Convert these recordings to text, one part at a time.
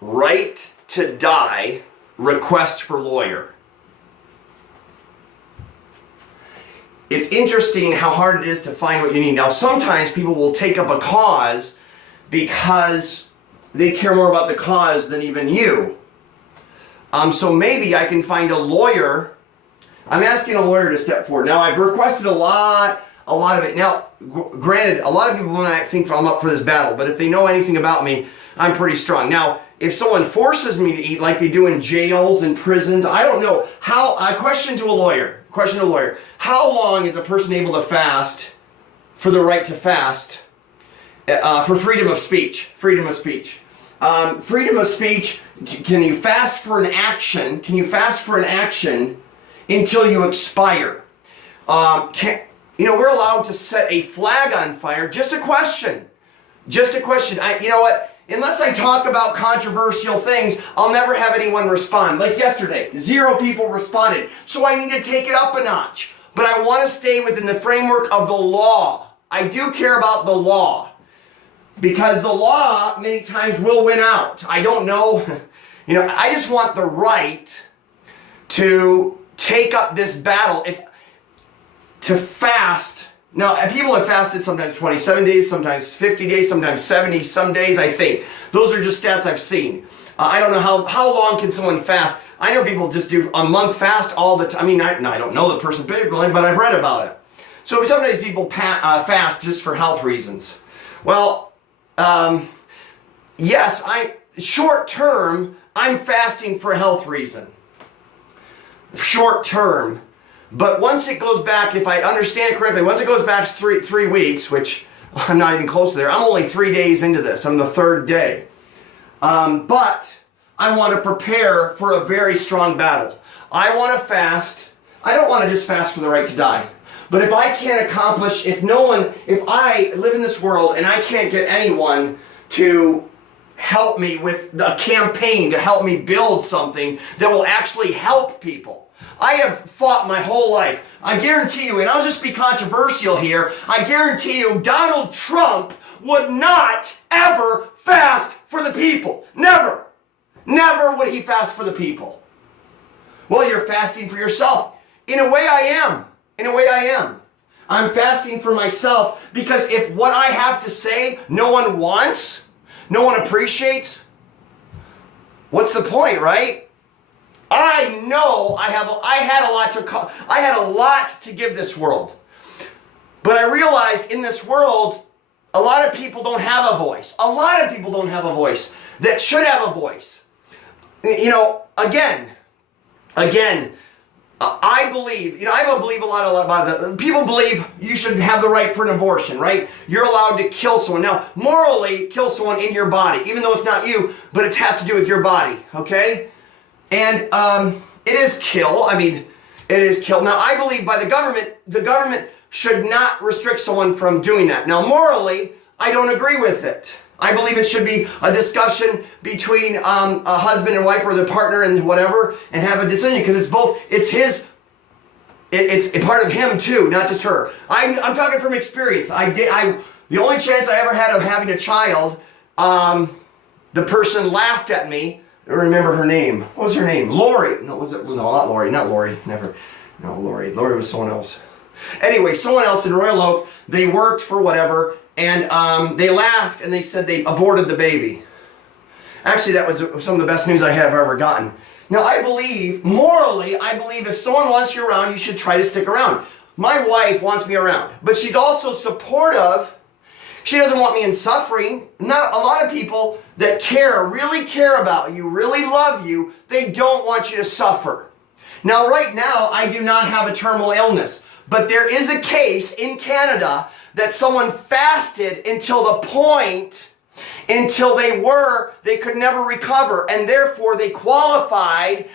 right to die request for lawyer. It's interesting how hard it is to find what you need. Now, sometimes people will take up a cause because they care more about the cause than even you. So maybe I can find a lawyer. I'm asking a lawyer to step forward. Now, I've requested a lot of it. Now, granted, a lot of people might think I'm up for this battle, but if they know anything about me, I'm pretty strong. Now, if someone forces me to eat like they do in jails and prisons, I don't know how. I question to a lawyer. How long is a person able to fast for the right to fast for freedom of speech? Freedom of speech. Can you fast for an action? Can you fast for an action until you expire? We're allowed to set a flag on fire. Just a question. You know what? Unless I talk about controversial things, I'll never have anyone respond. Like yesterday, 0 people responded. So I need to take it up a notch. But I want to stay within the framework of the law. I do care about the law. Because the law, many times, will win out. I don't know. I just want the right to take up this battle. To fast. Now, people have fasted sometimes 27 days, sometimes 50 days, sometimes 70, some days, I think. Those are just stats I've seen. I don't know how long can someone fast. I know people just do a month fast all the time. I mean, I don't know the person particularly, but I've read about it. So sometimes people fast just for health reasons. Well, yes, short term, I'm fasting for a health reason. Short term. But once it goes back, if I understand it correctly, once it goes back 3 weeks, which I'm not even close to there. I'm only 3 days into this. I'm the 3rd day. But I want to prepare for a very strong battle. I want to fast. I don't want to just fast for the right to die. But if I can't accomplish, if I live in this world and I can't get anyone to help me with a campaign to help me build something that will actually help people. I have fought my whole life. I guarantee you, and I'll just be controversial here, I guarantee you Donald Trump would not ever fast for the people. Never. Never would he fast for the people. Well, you're fasting for yourself. In a way I am. I'm fasting for myself because if what I have to say no one wants, no one appreciates, what's the point, right? I know I had a lot to give this world. But I realized in this world, a lot of people don't have a voice. A lot of people don't have a voice that should have a voice. Again, I believe, I don't believe a lot about that. People believe you should have the right for an abortion, right? You're allowed to kill someone. Now, morally, kill someone in your body, even though it's not you, but it has to do with your body, okay? And it is kill. It is kill. Now, I believe by the government should not restrict someone from doing that. Now, morally, I don't agree with it. I believe it should be a discussion between a husband and wife or the partner and whatever, and have a decision because it's a part of him too, not just her. I'm talking from experience. The only chance I ever had of having a child, the person laughed at me. I remember her name. What was her name? Lori. No, was it? No, not Lori. Not Lori. Never. No, Lori. Lori was someone else. Anyway, someone else in Royal Oak. They worked for whatever, and they laughed and they said they aborted the baby. Actually, that was some of the best news I have ever gotten. Now, morally, I believe if someone wants you around, you should try to stick around. My wife wants me around, but she's also supportive. She doesn't want me in suffering. Not a lot of people that really care about you, really love you, they don't want you to suffer. Now, right now, I do not have a terminal illness, but there is a case in Canada that someone fasted until they could never recover, and therefore they qualified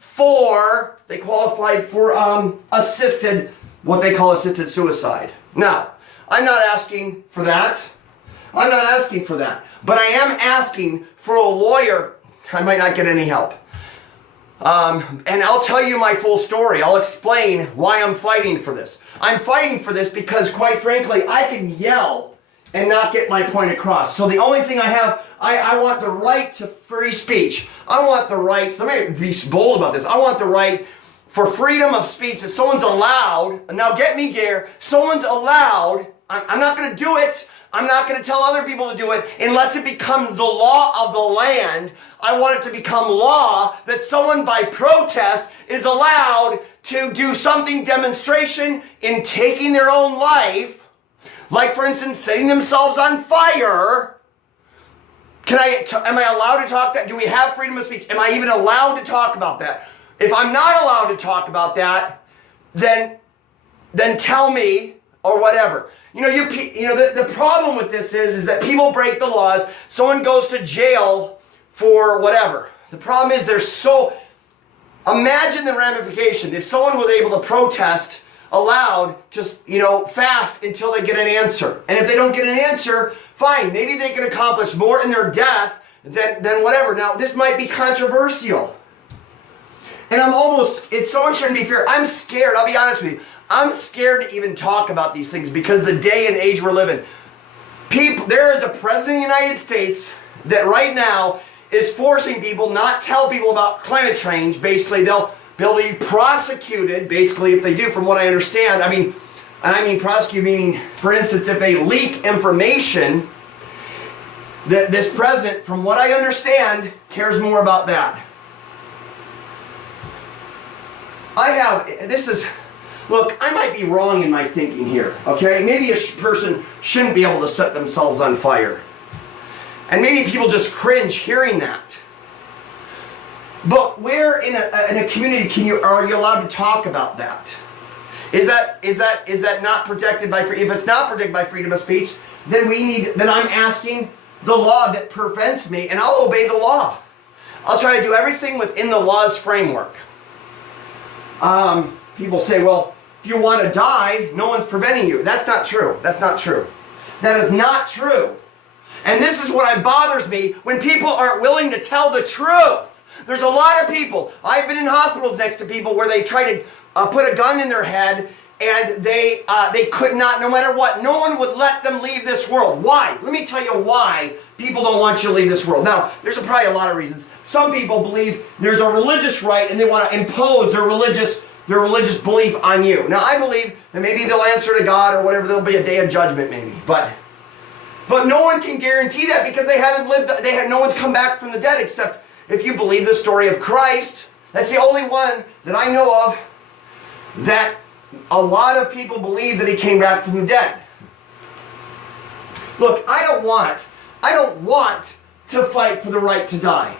for what they call assisted suicide. Now, I'm not asking for that. But I am asking for a lawyer. I might not get any help. And I'll tell you my full story. I'll explain why I'm fighting for this. I'm fighting for this because, quite frankly, I can yell and not get my point across. So the only thing I have, I want the right to free speech. I want the right, let me be bold about this. I want the right for freedom of speech that someone's allowed, now get me gear, someone's allowed, I'm not going to do it, I'm not going to tell other people to do it unless it becomes the law of the land. I want it to become law that someone by protest is allowed to do something demonstration in taking their own life, like for instance setting themselves on fire. Am I allowed to talk that? Do we have freedom of speech? Am I even allowed to talk about that? If I'm not allowed to talk about that, then tell me or whatever. The problem with this is that people break the laws. Someone goes to jail for whatever. The problem is imagine the ramification. If someone was able to protest, allowed to, fast until they get an answer. And if they don't get an answer, fine. Maybe they can accomplish more in their death than whatever. Now, this might be controversial. And someone shouldn't be feared. I'm scared, I'll be honest with you. I'm scared to even talk about these things because the day and age we're living. There is a president of the United States that right now is forcing people not tell people about climate change. Basically, they'll be prosecuted, basically, if they do, from what I understand. I mean prosecute meaning, for instance, if they leak information, that this president, from what I understand, cares more about that. Look, I might be wrong in my thinking here, okay? Maybe a person shouldn't be able to set themselves on fire. And maybe people just cringe hearing that. But where in a community are you allowed to talk about that? Is that not protected by freedom? If it's not protected by freedom of speech, then I'm asking the law that prevents me, and I'll obey the law. I'll try to do everything within the law's framework. People say, well, if you want to die, no one's preventing you. That's not true. That's not true. That is not true. And this is what bothers me when people aren't willing to tell the truth. There's a lot of people. I've been in hospitals next to people where they try to put a gun in their head and they could not, no matter what, no one would let them leave this world. Why? Let me tell you why people don't want you to leave this world. Now, there's probably a lot of reasons. Some people believe there's a religious right and they want to impose their religious belief on you. Now, I believe that maybe they'll answer to God or whatever. There'll be a day of judgment maybe. But no one can guarantee that because no one's come back from the dead except if you believe the story of Christ. That's the only one that I know of that a lot of people believe that he came back from the dead. Look, I don't want to fight for the right to die.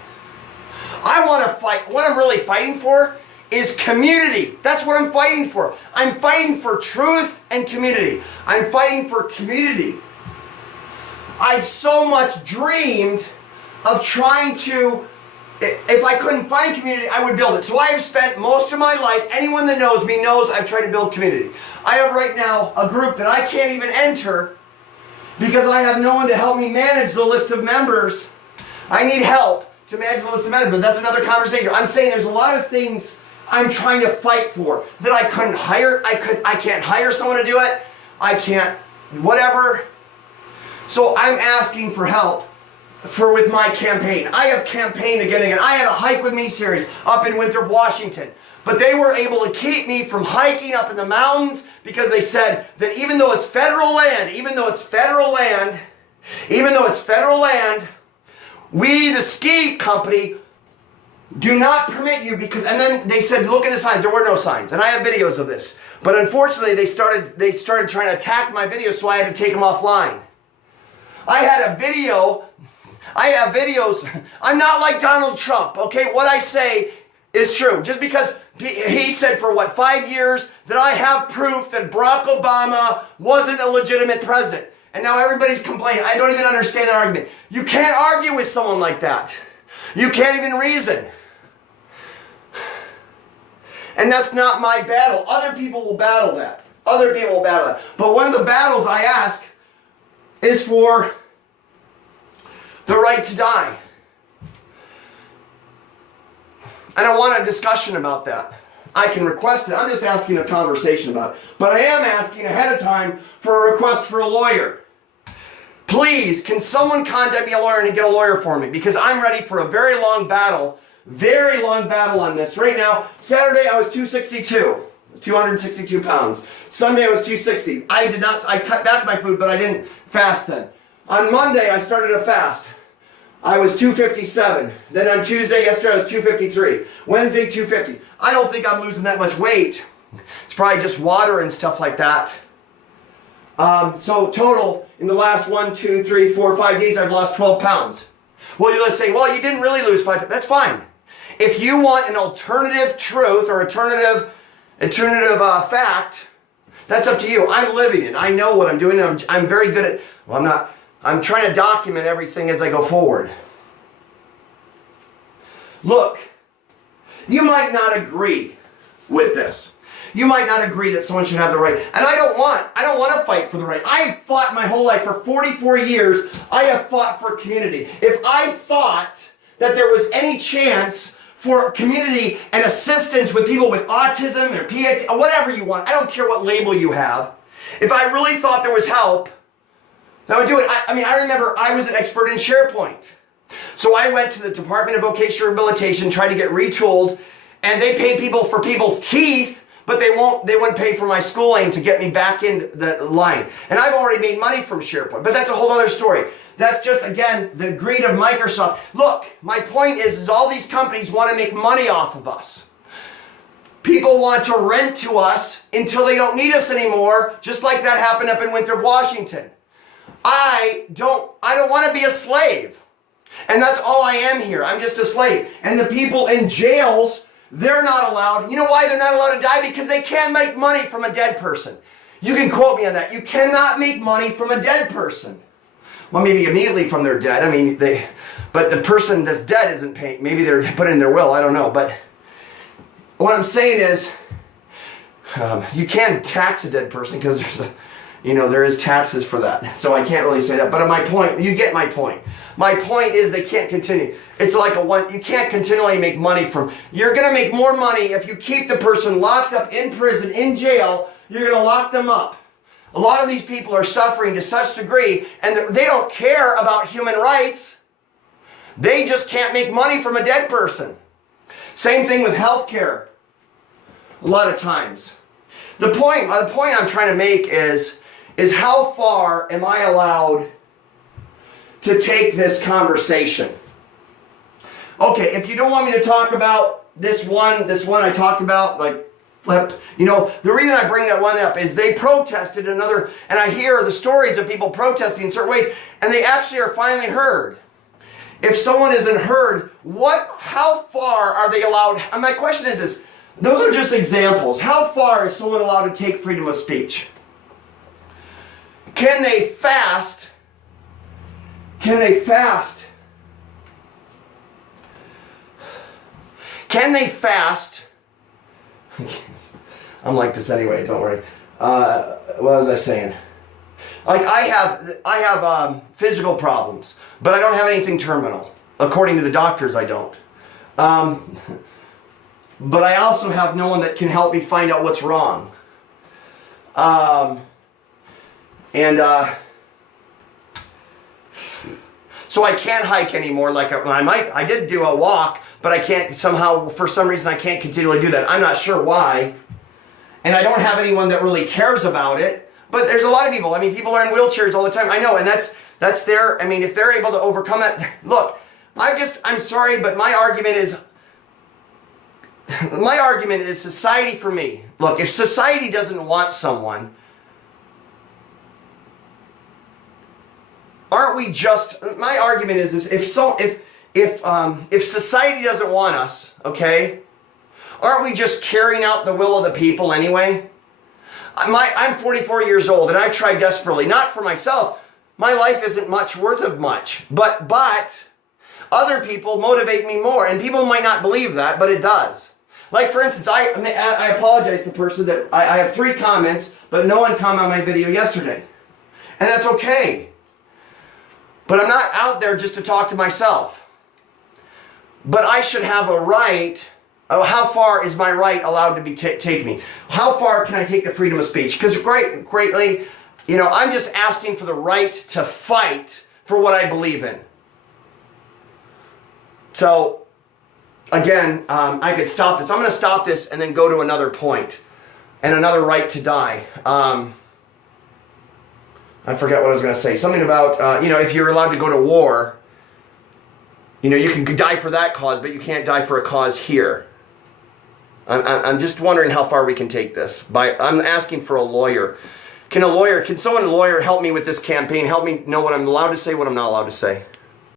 I want to fight. What I'm really fighting for is community. That's what I'm fighting for. I'm fighting for truth and community. I'm fighting for community. I so much dreamed of trying to, if I couldn't find community, I would build it. So I have spent most of my life, anyone that knows me knows I've tried to build community. I have right now a group that I can't even enter because I have no one to help me manage the list of members. I need help to manage the list of members, but that's another conversation. I'm saying there's a lot of things I'm trying to fight for that I couldn't hire. I can't hire someone to do it. I can't, whatever. So I'm asking for help with my campaign. I have campaigned again and again. I had a Hike With Me series up in Winthrop, Washington. But they were able to keep me from hiking up in the mountains because they said that even though it's federal land, we, the ski company, do not permit you because, and then they said, look at the signs. There were no signs. And I have videos of this. But unfortunately, they started trying to attack my videos, so I had to take them offline. I have videos. I'm not like Donald Trump, okay? What I say is true. Just because he said for 5 years that I have proof that Barack Obama wasn't a legitimate president. And now everybody's complaining. I don't even understand that argument. You can't argue with someone like that. You can't even reason. And that's not my battle. Other people will battle that. But one of the battles I ask is for the right to die. And I want a discussion about that. I can request it. I'm just asking a conversation about it. But I am asking ahead of time for a request for a lawyer. Please, can someone contact me a lawyer and get a lawyer for me? Because I'm ready for a very long battle on this. Right now, Saturday I was 262 pounds. Sunday I was 260. I cut back my food, but I didn't fast then. On Monday I started a fast. I was 257. Then on Tuesday, yesterday I was 253. Wednesday, 250. I don't think I'm losing that much weight. It's probably just water and stuff like that. So total, in the last 1, 2, 3, 4, 5 days, I've lost 12 pounds. Well, you're just saying, well, you didn't really lose 5 pounds. That's fine. If you want an alternative truth or alternative fact, that's up to you. I'm living it. I know what I'm doing. I'm very good at, well, I'm trying to document everything as I go forward. Look, you might not agree with this. You might not agree that someone should have the right. And I don't want to fight for the right. I have fought my whole life. For 44 years, I have fought for community. If I thought that there was any chance for community and assistance with people with autism or PhD, or whatever you want, I don't care what label you have. If I really thought there was help, I would do it. I remember I was an expert in SharePoint. So I went to the Department of Vocational Rehabilitation, tried to get retooled, and they pay people for people's teeth, but they wouldn't pay for my schooling to get me back in the line. And I've already made money from SharePoint, but that's a whole other story. That's just, again, the greed of Microsoft. Look, my point is all these companies want to make money off of us. People want to rent to us until they don't need us anymore, just like that happened up in Winthrop, Washington. I don't want to be a slave. And that's all I am here. I'm just a slave. And the people in jails, they're not allowed. You know why they're not allowed to die? Because they can't make money from a dead person. You can quote me on that. You cannot make money from a dead person. Well, maybe immediately from their dead. But the person that's dead isn't paying. Maybe they're put in their will. I don't know. But what I'm saying is, you can tax a dead person because there is taxes for that. So I can't really say that. But my point, you get my point. My point is they can't continue. It's like you can't continually make money from, you're going to make more money if you keep the person locked up in prison, in jail, you're going to lock them up. A lot of these people are suffering to such degree and they don't care about human rights. They just can't make money from a dead person. Same thing with healthcare. A lot of times. The point I'm trying to make is how far am I allowed to take this conversation? Okay, if you don't want me to talk about this one I talked about, like flipped, the reason I bring that one up is they protested and I hear the stories of people protesting in certain ways, and they actually are finally heard. If someone isn't heard, how far are they allowed? And my question is this, those are just examples. How far is someone allowed to take freedom of speech? Can they fast? Can they fast? Can they fast? I'm like this anyway, don't worry. What was I saying? Like I have physical problems, but I don't have anything terminal. According to the doctors, I don't. But I also have no one that can help me find out what's wrong. So I can't hike anymore like I did do a walk, but I can't for some reason I can't continually do that. I'm not sure why. And I don't have anyone that really cares about it. But there's a lot of people. People are in wheelchairs all the time. I know, and that's their, if they're able to overcome that. Look, I'm sorry, but my argument is society for me. Look, if society doesn't want someone, aren't we just, my argument is if society doesn't want us, okay, aren't we just carrying out the will of the people anyway? I'm 44 years old and I've tried desperately, not for myself. My life isn't worth of much, but other people motivate me more, and people might not believe that, but it does. Like for instance, I apologize to the person that I have 3 comments, but no one commented on my video yesterday. And that's okay. But I'm not out there just to talk to myself. But I should have a right. How far is my right allowed to be take me? How far can I take the freedom of speech? Because greatly, I'm just asking for the right to fight for what I believe in. So, again, I could stop this. I'm going to stop this and then go to another point and another right to die. I forget what I was going to say. Something about, if you're allowed to go to war, you can die for that cause, but you can't die for a cause here. I'm just wondering how far we can take this. I'm asking for a lawyer. Can a lawyer help me with this campaign? Help me know what I'm allowed to say, what I'm not allowed to say?